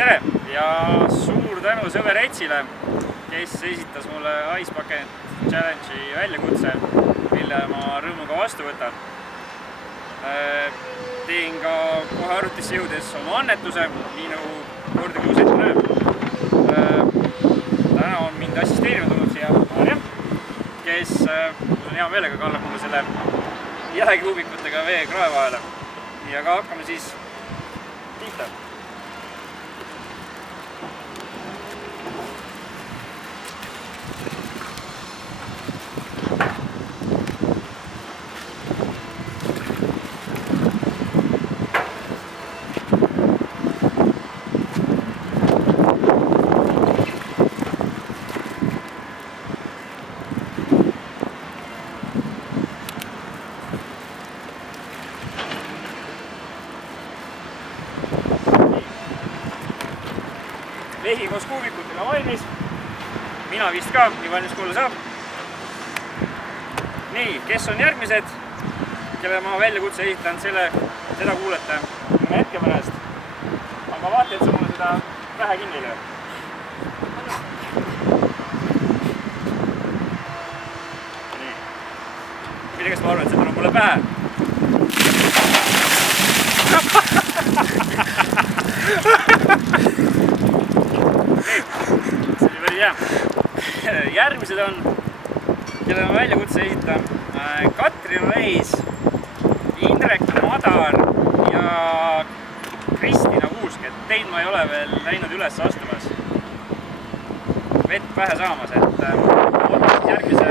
tere ja suur tänu sõber Etsile, kes esitas mulle Ice Bucket Challenge'i väljakutse, mille ma rõõmuga vastu võtan. Teen ka kohe arvutisse jõudes oma annetuse, nii nagu kordikuus ette näeb. Täna on mind assisteerima tulnud siia Marja, kes on hea meelega kallab mulle selle jääkuubikutega vee krae vahele. Ja ka hakkame siis pihta. Vehi koos kuubikutega valmis. Mina vist ka, nii valmis kuule saab. Nii, kes on järgmised, kelle ma väljakutse esitan, seda kuulete mõne hetke pärast. Aga vaata, et sa mulle seda pähe kinni ei löö. Nii. Millegast ma arvan, et see tuleb mulle pähe? See oli päris hea. Järgmised on, kelle ma väljakutse esitan, Katrin Reis, Indrek Madar ja Kristina Kuusk. Teid ma ei ole veel näinud üles astumas vett pähe saamas, et järgmise